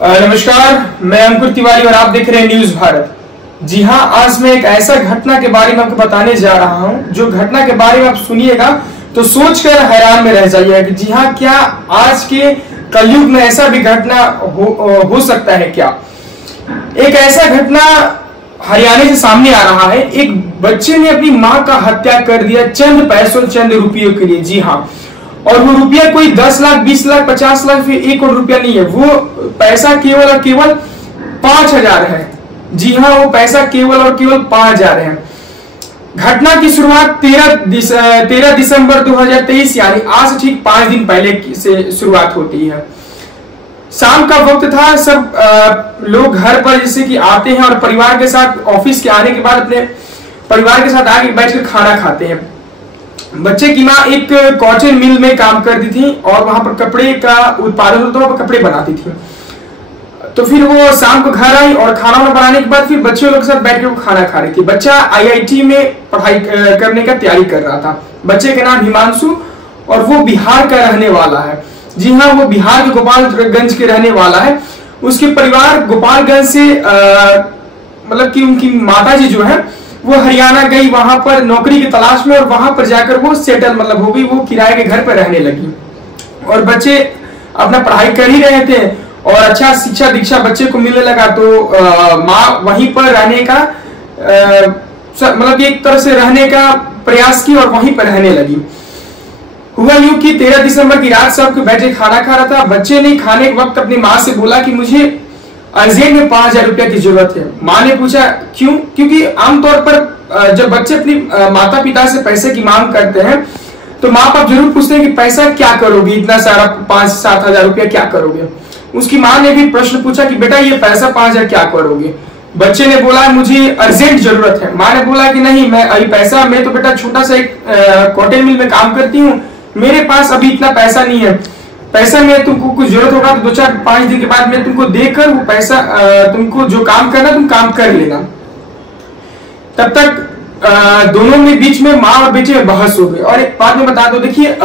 नमस्कार, मैं अंकुर तिवारी और आप देख रहे हैं न्यूज भारत। जी हां, आज मैं एक ऐसा घटना के बारे में आपको बताने जा रहा हूं जो घटना के बारे में आप सुनिएगा तो सोचकर हैरान में रह जाइएगा कि जी हां, क्या आज के कलयुग में ऐसा भी घटना हो सकता है क्या। एक ऐसा घटना हरियाणा से सामने आ रहा है। एक बच्चे ने अपनी मां का हत्या कर दिया चंद पैसों, चंद रुपयों के लिए। जी हाँ, और वो रुपया कोई 10 लाख, 20 लाख, 50 लाख, फिर 1 करोड़ रुपया नहीं है। वो पैसा केवल और केवल 5,000 है। जी हाँ, वो पैसा केवल और केवल 5,000 है। घटना की शुरुआत 13 दिसंबर 2023 यानी आज ठीक 5 दिन पहले से शुरुआत होती है। शाम का वक्त था। सब लोग घर पर जैसे कि आते हैं और परिवार के साथ ऑफिस के आने के बाद अपने परिवार के साथ आके बैठकर खाना खाते हैं। बच्चे की माँ एक कॉटन मिल में काम करती थी और वहां पर कपड़े का उत्पादन होता, वहां पर कपड़े बनाती थी। तो फिर वो शाम को घर आई और खाना बनाने के बाद फिर बच्चे लोग के साथ बैठ के वो खाना खा रही थी। बच्चा IIT में पढ़ाई करने का तैयारी कर रहा था। बच्चे का नाम हिमांशु और वो बिहार का रहने वाला है। जी हाँ, वो बिहार के गोपालगंज के रहने वाला है। उसके परिवार गोपालगंज से मतलब कि उनकी माताजी जो है वो हरियाणा गई वहां पर नौकरी की तलाश में और वहां पर जाकर वो सेटल मतलब हो गई। वो किराए के घर पर रहने लगी और बच्चे अपना पढ़ाई कर ही रहे थे और अच्छा शिक्षा दीक्षा बच्चे को मिलने लगा। तो माँ वहीं पर रहने का मतलब एक तरह से रहने का प्रयास की और वहीं पर रहने लगी। हुआ यूं कि 13 दिसंबर की रात सब बैठे खाना खा रहा था। बच्चे ने खाने के वक्त अपनी माँ से बोला कि मुझे अर्जेंट में 5,000 रुपया की जरूरत है। माँ ने पूछा क्यों? क्योंकि आमतौर पर जब बच्चे अपनी माता पिता से पैसे की मांग करते हैं तो माँ बाप जरूर पूछते हैं कि पैसा क्या करोगे, इतना सारा 5-7 हजार रुपया क्या करोगे। उसकी माँ ने भी प्रश्न पूछा कि बेटा ये पैसा 5,000 क्या करोगे। बच्चे ने बोला मुझे अर्जेंट जरूरत है। माँ ने बोला कि नहीं, मैं अभी पैसा, मैं तो बेटा छोटा सा एक कॉटन मिल में काम करती हूँ, मेरे पास अभी इतना पैसा नहीं है। पैसा में तुमको कुछ जरूरत होगा तो 2-4-5 दिन के बाद मैं तुमको देकर वो पैसा तुमको जो काम करना तुम काम कर लेना। तब तक दोनों में बीच में माँ और बेटे में बहस हो गई। और एक बात में बता दो, देखिए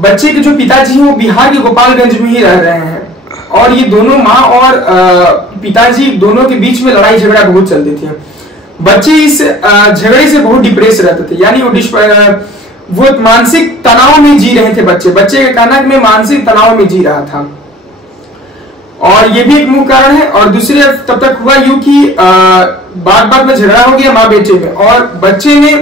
बच्चे के जो पिताजी हैं वो बिहार के गोपालगंज में ही रह रहे हैं और ये दोनों माँ और पिताजी दोनों के बीच में लड़ाई झगड़ा बहुत चलती थी। बच्चे इस झगड़े से बहुत डिप्रेस रहते थे, यानी वो मानसिक तनाव में जी रहे थे। बच्चे का कहना है मैं मानसिक तनाव में जी रहा था और ये भी एक मुख्य कारण है। और दूसरे तब तक हुआ यूं कि बार में झगड़ा हो गया माँ बेटे में और बच्चे ने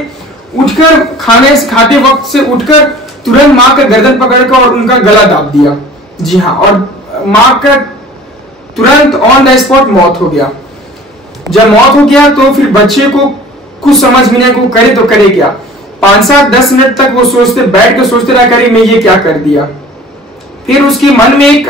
उठकर खाते वक्त से उठकर तुरंत माँ का गर्दन पकड़कर और उनका गला दाब दिया। जी हाँ, और माँ का तुरंत ऑन द स्पॉट मौत हो गया। जब मौत हो गया तो फिर बच्चे को कुछ समझ में नहीं, को करे तो करे क्या। 5-7-10 मिनट तक वो बैठ के सोचते रहा करे मैं ये क्या कर दिया। फिर उसके मन में एक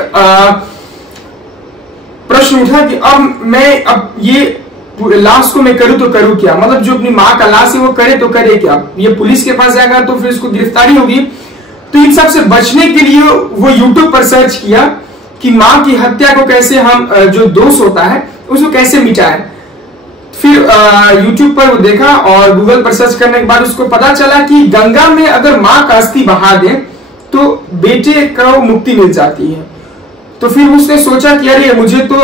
प्रश्न उठा कि अब ये लाश को मैं करूं तो करूं क्या, मतलब जो अपनी माँ का लाश है वो करे तो करे क्या। ये पुलिस के पास जाएगा तो फिर उसको गिरफ्तारी होगी। तो इन सब से बचने के लिए वो यूट्यूब पर सर्च किया कि माँ की हत्या को कैसे हम जो दोष होता है उसको कैसे मिटाएं। फिर YouTube पर वो देखा और गूगल पर सर्च करने के बाद उसको पता चला कि गंगा में अगर माँ का अस्थि बहा दे तो बेटे को मुक्ति मिल जाती है। तो फिर उसने सोचा कि अरे मुझे तो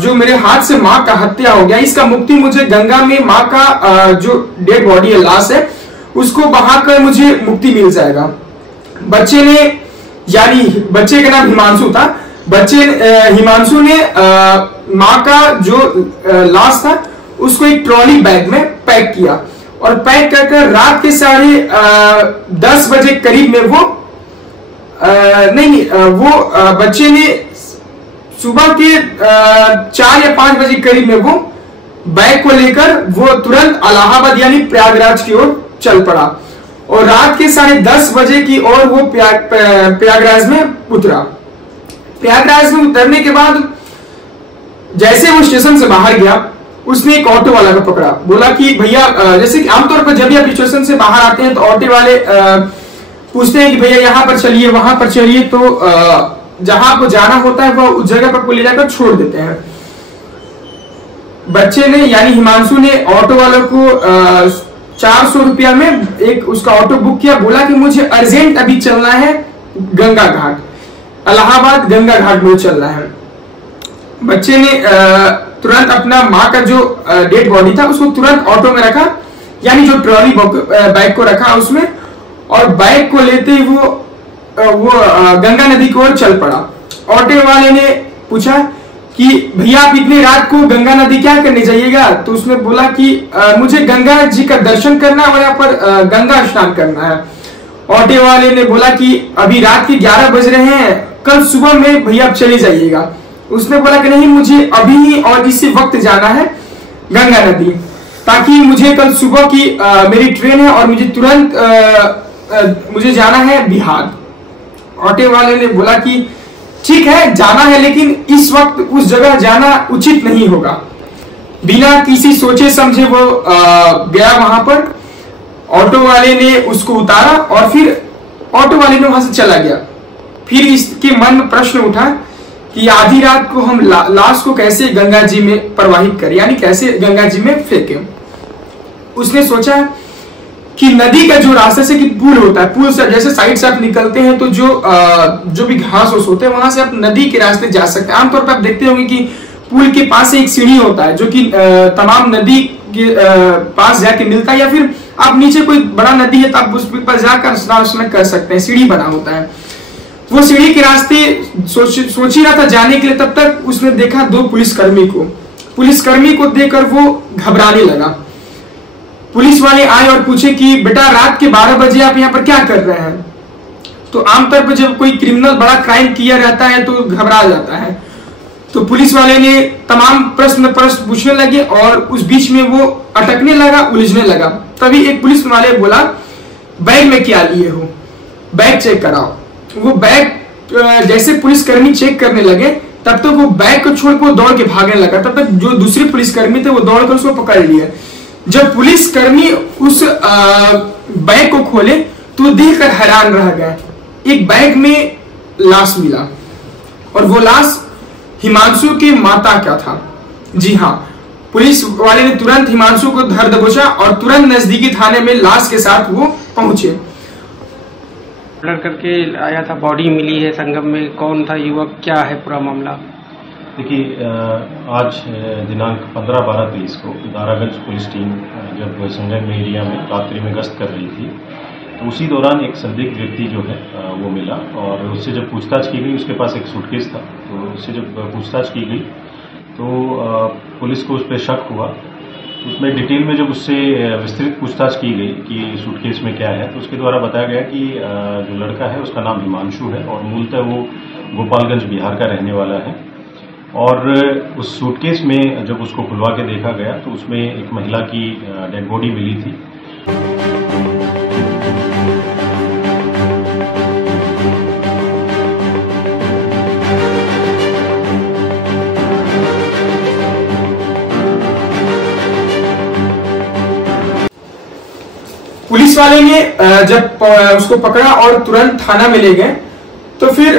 जो मेरे हाथ से माँ का हत्या हो गया इसका मुक्ति मुझे गंगा में माँ का जो डेड बॉडी है, लाश है, उसको बहाकर मुझे मुक्ति मिल जाएगा। बच्चे ने, यानी बच्चे का नाम हिमांशु था, हिमांशु ने माँ का जो लाश था उसको एक ट्रॉली बैग में पैक किया और पैक कर रात के 10:30 बजे करीब में वो बच्चे ने सुबह के 4 या 5 बजे करीब में वो बैग को लेकर वो तुरंत इलाहाबाद यानी प्रयागराज की ओर चल पड़ा और रात के 10:30 बजे की ओर वो प्रयागराज में उतरा। प्रयागराज में उतरने के बाद जैसे वो स्टेशन से बाहर गया उसने एक ऑटो वाला को पकड़ा। बोला कि भैया, जैसे कि आमतौर पर जब भी आप स्टेशन से बाहर आते हैं तो ऑटो वाले पूछते हैं कि भैया यहाँ पर चलिए, वहां पर चलिए, तो जहां आपको जाना होता है वो उस जगह पर ले जाकर छोड़ देते हैं। बच्चे ने यानी हिमांशु ने ऑटो वालों को 400 रुपया में एक उसका ऑटो बुक किया। बोला कि मुझे अर्जेंट अभी चलना है गंगा घाट, इलाहाबाद गंगा घाट में चलना है। बच्चे ने तुरंत अपना माँ का जो डेड बॉडी था उसको तुरंत ऑटो में रखा, यानी जो ट्रॉली बाइक को रखा उसमें, और बाइक को लेते ही वो गंगा नदी की ओर चल पड़ा। ऑटो वाले ने पूछा कि भैया आप इतनी रात को गंगा नदी क्या करने जाइएगा? तो उसने बोला कि मुझे गंगा जी का दर्शन करना है और यहाँ पर गंगा स्नान करना है। ऑटो वाले ने बोला कि अभी रात के 11 बज रहे हैं, कल सुबह में भैया आप चले जाइएगा। उसने बोला कि नहीं, मुझे अभी ही और इसी वक्त जाना है गंगा नदी, ताकि मुझे कल सुबह की मेरी ट्रेन है और मुझे तुरंत मुझे जाना है बिहार। ऑटो वाले ने बोला कि ठीक है जाना है, लेकिन इस वक्त उस जगह जाना उचित नहीं होगा। बिना किसी सोचे समझे वो गया वहां पर। ऑटो वाले ने उसको उतारा और फिर ऑटो वाले ने वहां से चला गया। फिर इसके मन में प्रश्न उठा कि आधी रात को हम लाश को कैसे गंगा जी में प्रवाहित करें, यानी कैसे गंगा जी में फेंकें। उसने सोचा कि नदी का जो रास्ते से कि पुल होता है, पुल से जैसे साइड से आप निकलते हैं तो जो भी घास होते हैं वहां से आप नदी के रास्ते जा सकते हैं। आमतौर पर आप देखते होंगे कि पुल के पास से एक सीढ़ी होता है जो कि तमाम नदी के पास जाके मिलता है, या फिर आप नीचे कोई बड़ा नदी है तो आप उस पर जाकर स्नान कर सकते हैं, सीढ़ी बना होता है। वो सीढ़ी के रास्ते सोच ही रहा था जाने के लिए, तब तक उसने देखा 2 पुलिसकर्मी को देखकर वो घबराने लगा। पुलिस वाले आए और पूछे कि बेटा रात के 12 बजे आप यहाँ पर क्या कर रहे हैं? तो आमतौर पर जब कोई क्रिमिनल बड़ा क्राइम किया रहता है तो घबरा जाता है। तो पुलिस वाले ने तमाम प्रश्न पूछने लगे और उस बीच में वो अटकने लगा, उलझने लगा। तभी एक पुलिस वाले बोला बैग में क्या लिए हो, बैग चेक कराओ। वो बैग जैसे पुलिसकर्मी चेक करने लगे तब तक वो बैग को छोड़ के दौड़ के भागने लगा। तब तक जो दूसरे पुलिसकर्मी थे वो दौड़कर उसको पकड़ लिए। जब पुलिसकर्मी उस बैग को खोले तो देखकर हैरान रह गए। एक बैग में लाश मिला और वो लाश हिमांशु की माता का था। जी हाँ, पुलिस वाले ने तुरंत हिमांशु को धर दबोचा और तुरंत नजदीकी थाने में लाश के साथ वो पहुंचे। ऑर्डर करके आया था, बॉडी मिली है संगम में, कौन था युवक, क्या है पूरा मामला? देखिए, आज दिनांक 15/12/23 को दारागंज पुलिस टीम जब संगम एरिया में रात्रि में गश्त कर रही थी तो उसी दौरान एक संदिग्ध व्यक्ति जो है वो मिला और उससे जब पूछताछ की गई, उसके पास एक सूटकेस था। तो उससे जब पूछताछ की गई तो पुलिस को उस पर शक हुआ। उसमें डिटेल में जब उससे विस्तृत पूछताछ की गई कि सूटकेस में क्या है, तो उसके द्वारा बताया गया कि जो लड़का है उसका नाम हिमांशु है और मूलतः वो गोपालगंज बिहार का रहने वाला है। और उस सूटकेस में जब उसको खुलवा के देखा गया तो उसमें एक महिला की डेड बॉडी मिली थी। पुलिस वाले ने जब उसको पकड़ा और तुरंत थाना में ले गए तो फिर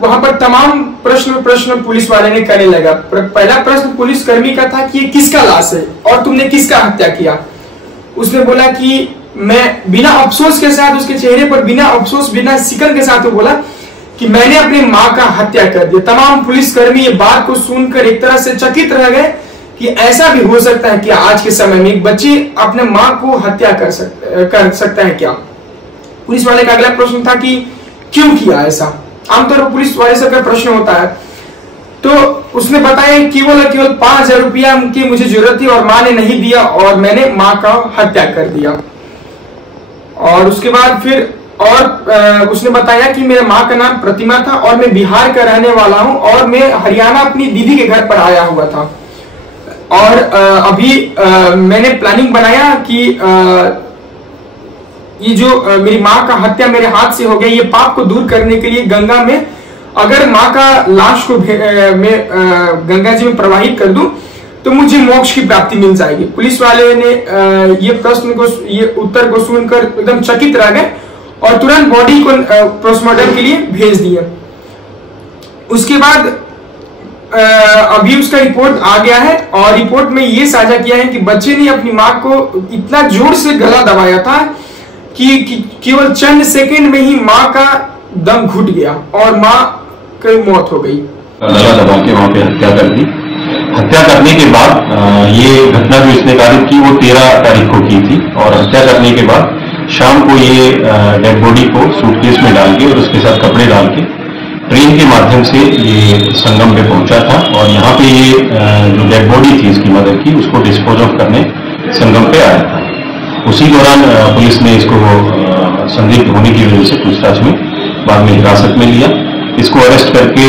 वहां पर तमाम प्रश्न पुलिस वाले ने करने लगा। पहला प्रश्न पुलिसकर्मी का था कि ये किसका लाश है और तुमने किसका हत्या किया? उसने बोला कि मैं बिना अफसोस के साथ, उसके चेहरे पर बिना अफसोस बिना सिकन के साथ वो बोला कि मैंने अपनी माँ का हत्या कर दिया। तमाम पुलिसकर्मी ये बात को सुनकर एक तरह से चकित रह गए कि ऐसा भी हो सकता है कि आज के समय में एक बच्चे अपने माँ को हत्या कर सकता है क्या? पुलिस वाले का अगला प्रश्न था कि क्यों किया ऐसा? आमतौर पर पुलिस वाले से प्रश्न होता है। तो उसने बताया केवल 5,000 रुपया की मुझे जरूरत थी और माँ ने नहीं दिया और मैंने माँ का हत्या कर दिया। और उसके बाद फिर उसने बताया कि मेरे माँ का नाम प्रतिमा था और मैं बिहार का रहने वाला हूँ और मैं हरियाणा अपनी दीदी के घर पर आया हुआ था और अभी मैंने प्लानिंग बनाया कि ये जो मेरी माँ का हत्या मेरे हाथ से हो गया, ये पाप को दूर करने के लिए गंगा में अगर माँ का लाश को मैं गंगा जी में प्रवाहित कर दूं तो मुझे मोक्ष की प्राप्ति मिल जाएगी। पुलिस वाले ने ये उत्तर को सुनकर एकदम चकित रह गए और तुरंत बॉडी को पोस्टमार्टम के लिए भेज दिया। उसके बाद अभी उसका रिपोर्ट आ गया है और रिपोर्ट में ये साझा किया है कि बच्चे ने अपनी माँ को इतना जोर से गला दबाया था कि केवल चंद सेकंड में ही माँ का दम घुट गया और माँ की मौत हो गई। गला दबा के वहां पे हत्या कर दी। हत्या करने के बाद ये घटना जो इसने कारित की वो 13 तारीख को की थी और हत्या करने के बाद शाम को ये डेड बॉडी को सूटकेस में डाल के और उसके साथ कपड़े डाल के ट्रेन के माध्यम से ये संगम पे पहुंचा था और यहाँ पे ये जो डेड बॉडी थी इसकी मदर की उसको डिस्पोज ऑफ करने संगम पे आया था। उसी दौरान पुलिस ने इसको संदिग्ध होने की वजह से पूछताछ में बाद में हिरासत में लिया। इसको अरेस्ट करके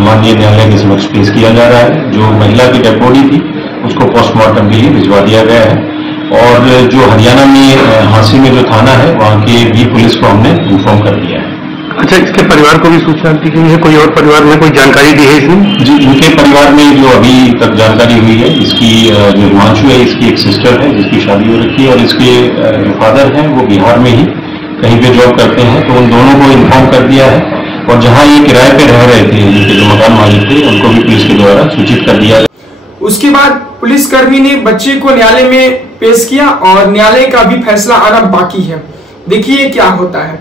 माननीय न्यायालय के समक्ष पेश किया जा रहा है। जो महिला की डेड बॉडी थी उसको पोस्टमार्टम के लिए भिजवा दिया गया है और जो हरियाणा में हांसी में जो थाना है वहाँ के भी पुलिस को हमने इन्फॉर्म कर दिया है। अच्छा, इसके परिवार को भी सूचना दी गई है? कोई और परिवार में कोई जानकारी दी है इसमें? जी, इनके परिवार में जो अभी तक जानकारी हुई है, इसकी जो हिमांशु है इसकी एक सिस्टर है जिसकी शादी हो रखी है और इसके जो फादर हैं वो बिहार में ही कहीं पे जॉब करते हैं, तो उन दोनों को इन्फॉर्म कर दिया है और जहां ये किराए पे रह रहे थे जिनके जो मकान मालिक थे उनको भी पुलिस के द्वारा सूचित कर दिया। उसके बाद पुलिसकर्मी ने बच्चे को न्यायालय में पेश किया और न्यायालय का भी फैसला आना बाकी है। देखिए क्या होता है।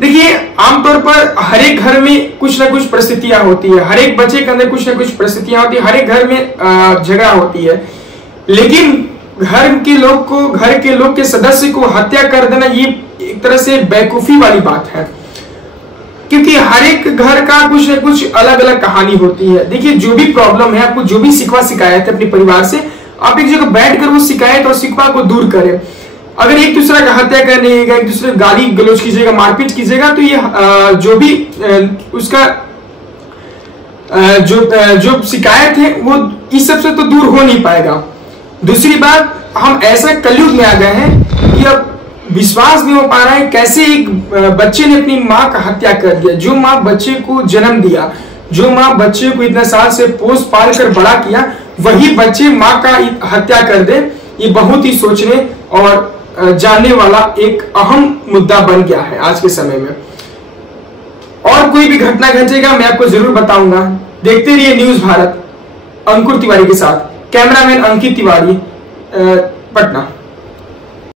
देखिए, आमतौर पर हर एक घर में कुछ ना कुछ परिस्थितियां होती है, हर एक बच्चे के अंदर कुछ ना कुछ परिस्थितियां होती है, हर एक घर में झगड़ा होती है, लेकिन घर के लोग के सदस्य को हत्या कर देना ये एक तरह से बेवकूफी वाली बात है, क्योंकि हर एक घर का कुछ ना कुछ अलग अलग कहानी होती है। देखिए, जो भी प्रॉब्लम है, आपको जो भी शिकवा शिकायत है अपने परिवार से, आप एक जगह बैठकर वो शिकायत और शिकवा को दूर करें। अगर एक दूसरा का हत्या करनेगा, एक दूसरे गाली गलौज कीजिएगा, मारपीट कीजिएगा, तो ये जो भी उसका जो शिकायत है वो इस सब से तो दूर हो नहीं पाएगा। दूसरी बात, हम ऐसा कलयुग में आ गए हैं कि अब विश्वास नहीं हो पा रहा है कैसे एक बच्चे ने अपनी माँ का हत्या कर दिया। जो माँ बच्चे को जन्म दिया, जो माँ बच्चे को इतने साल से पोस पाल कर बड़ा किया, वही बच्चे माँ का हत्या कर दे, ये बहुत ही सोचने और जानने वाला एक अहम मुद्दा बन गया है आज के समय में। और कोई भी घटना घटेगा मैं आपको जरूर बताऊंगा। देखते रहिए न्यूज भारत, अंकुर तिवारी के साथ। कैमरामैन अंकित तिवारी, पटना।